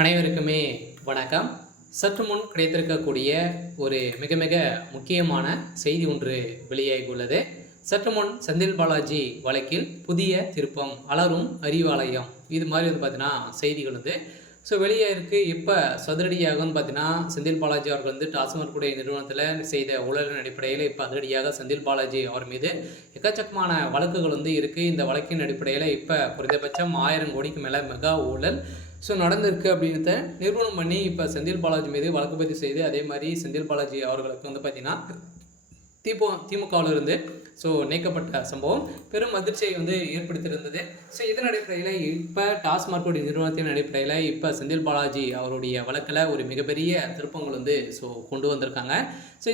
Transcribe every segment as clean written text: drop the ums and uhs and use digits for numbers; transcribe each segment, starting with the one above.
அனைவருக்குமே வணக்கம். சற்று முன் கிடைத்திருக்கக்கூடிய ஒரு மிக மிக முக்கியமான செய்தி ஒன்று வெளியாகியுள்ளது. சற்று முன் செந்தில் பாலாஜி வழக்கில் புதிய திருப்பம், அலரும் அறிவாலயம், இது மாதிரி பார்த்தீங்கன்னா செய்திகள் வெளியே இருக்குது. இப்போ சதுரடியாக பார்த்தீங்கன்னா செந்தில் பாலாஜி அவர்கள் டாஸ்மாக் கூடிய நிறுவனத்தில் செய்த ஊழலின் அடிப்படையில் இப்போ அதிரடியாக செந்தில் பாலாஜி அவர் மீது எக்கச்சக்கமான வழக்குகள் இருக்குது. இந்த வழக்கின் அடிப்படையில் இப்போ குறைந்தபட்சம் 1000 கோடிக்கு மேலே மெகா ஊழல் நடந்திருக்கு அப்படின்றத நிறுவனம் பண்ணி இப்போ செந்தில் பாலாஜி மீது வழக்கு பதிவு செய்து, அதே மாதிரி செந்தில் பாலாஜி அவர்களுக்கு பார்த்தீங்கன்னா திமுகவிலிருந்து நீக்கப்பட்ட சம்பவம் பெரும் அதிர்ச்சியை ஏற்படுத்தியிருந்தது. இதன் அடிப்படையில் இப்போ டாஸ்மாக் நிறுவனத்தின் அடிப்படையில் இப்போ செந்தில் பாலாஜி அவருடைய வழக்கில் ஒரு மிகப்பெரிய திருப்பங்கள் கொண்டு வந்திருக்காங்க.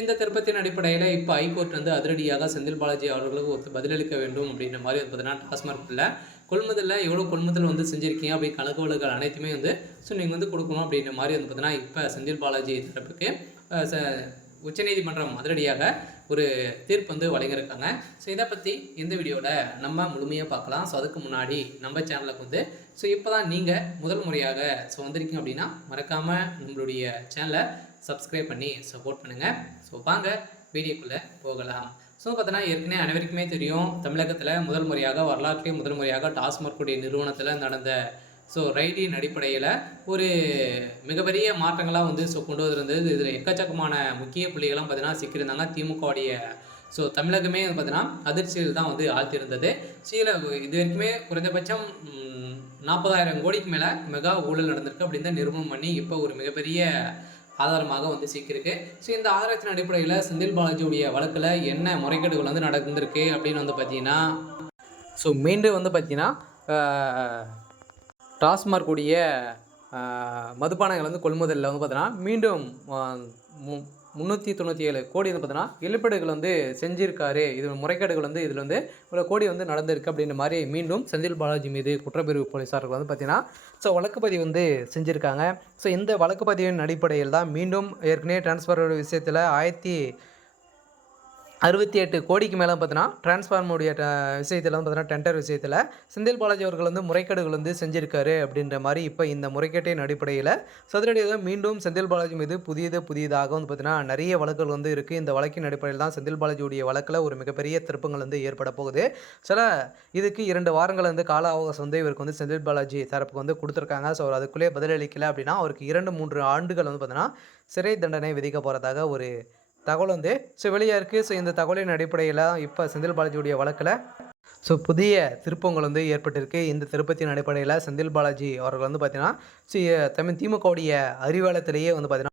இந்த திருப்பத்தின் அடிப்படையில் இப்போ ஹைகோர்ட் அதிரடியாக செந்தில் பாலாஜி அவர்களுக்கு பதிலளிக்க வேண்டும் அப்படின்ற மாதிரி பார்த்தீங்கன்னா டாஸ்மார்க்கில் கொள்முதலில் எவ்வளோ கொள்முதல் செஞ்சுருக்கீங்க அப்படி கணக்கு வழக்குகள் அனைத்துமே நீங்கள் கொடுக்கணும் அப்படின்ற மாதிரி பார்த்தீங்கன்னா இப்போ செந்தில் பாலாஜி தரப்புக்கு உச்சநீதிமன்றம் அதிரடியாக ஒரு தீர்ப்பு வழங்கியிருக்காங்க. இதை பற்றி இந்த வீடியோவில் நம்ம முழுமையாக பார்க்கலாம். அதுக்கு முன்னாடி நம்ம சேனலுக்கு இப்போ தான் நீங்கள் முதல் முறையாக வந்திருக்கீங்க அப்படின்னா மறக்காமல் நம்மளுடைய சேனலை சப்ஸ்கிரைப் பண்ணி சப்போர்ட் பண்ணுங்கள். வாங்க வீடியோக்குள்ளே போகலாம். பார்த்தீங்கன்னா ஏற்கனவே அனைவருக்குமே தெரியும், தமிழகத்தில் முதல் முறையாக வரலாற்றிலே முதல் முறையாக டாஸ்மாக் நிறுவனத்தில் நடந்த ரைடின் அடிப்படையில் ஒரு மிகப்பெரிய மாற்றங்களாக கொண்டு வந்திருந்தது. இதில் எக்கச்சக்கமான முக்கிய புள்ளிகள்லாம் பார்த்தீங்கன்னா சிக்கியிருந்தாங்க. திமுகவுடைய தமிழகமே பார்த்தீங்கன்னா அதிர்ச்சியில் தான் ஆழ்த்தியிருந்தது. இது வரைக்குமே குறைந்தபட்சம் 40,000 கோடிக்கு மேலே மெகா ஊழல் நடந்திருக்கு அப்படின்னு தான் நிறுவனம் பண்ணி இப்போ ஒரு மிகப்பெரிய ஆதாரமாக சிக்கியிருக்கு. இந்த ஆதாரத்தின் அடிப்படையில் செந்தில் பாலாஜியுடைய வழக்கில் என்ன முறைகேடுகள் நடந்திருக்கு அப்படின்னு பார்த்தீங்கன்னா மீண்டும் பார்த்தீங்கன்னா டாஸ்மாக் கூடிய மதுபானங்கள் கொள்முதலில் பார்த்தீங்கன்னா மீண்டும் 397 கோடி பார்த்தீங்கன்னா இழப்பீடுகள் செஞ்சுருக்காரு. இது முறைகேடுகள் இதில் இவ்வளோ கோடி நடந்திருக்கு அப்படின்ற மாதிரி மீண்டும் செந்தில் பாலாஜி மீது குற்றப்பிரிவு போலீஸார்கள் பார்த்தீங்கன்னா வழக்குப்பதிவு செஞ்சுருக்காங்க. இந்த வழக்குப்பதிவின் அடிப்படையில் தான் மீண்டும் ஏற்கனவே டிரான்ஸ்ஃபர் விஷயத்தில் 1068 கோடிக்கு மேலே பார்த்தீங்கன்னா டிரான்ஸ்ஃபார்முடைய விஷயத்தில் பார்த்தீங்கன்னா டெண்டர் விஷயத்தில் செந்தில் பாலாஜி அவர்கள் முறைகேடுகள் செஞ்சுருக்காரு அப்படின்ற மாதிரி இப்போ இந்த முறைகேட்டின் அடிப்படையில் சதுரடியாக மீண்டும் செந்தில் பாலாஜி மீது புதியதாக பார்த்தீங்கன்னா நிறைய வழக்குகள் இருக்குது. இந்த வழக்கின் அடிப்படையில் தான் செந்தில் பாலாஜியுடைய வழக்கில் ஒரு மிகப்பெரிய திருப்பங்கள் ஏற்பட போகுது. இதுக்கு 2 வாரங்கள் கால அவகாசம் இவருக்கு செந்தில் பாலாஜி தரப்புக்கு கொடுத்துருக்காங்க. அதுக்குள்ளே பதிலளிக்கலை அப்படின்னா அவருக்கு 2-3 ஆண்டுகள் பார்த்தீங்கன்னா சிறை தண்டனை விதிக்க போகிறதாக ஒரு தகவல் வெளியாக இருக்குது. இந்த தகவலின் அடிப்படையில் இப்போ செந்தில் பாலாஜியுடைய வழக்கில் புதிய திருப்பங்கள் ஏற்பட்டிருக்கு. இந்த திருப்பத்தின் அடிப்படையில் செந்தில் பாலாஜி அவர்கள் பார்த்தீங்கன்னா திமுகவுடைய அறிவாலயத்திலேயே பார்த்தீங்கன்னா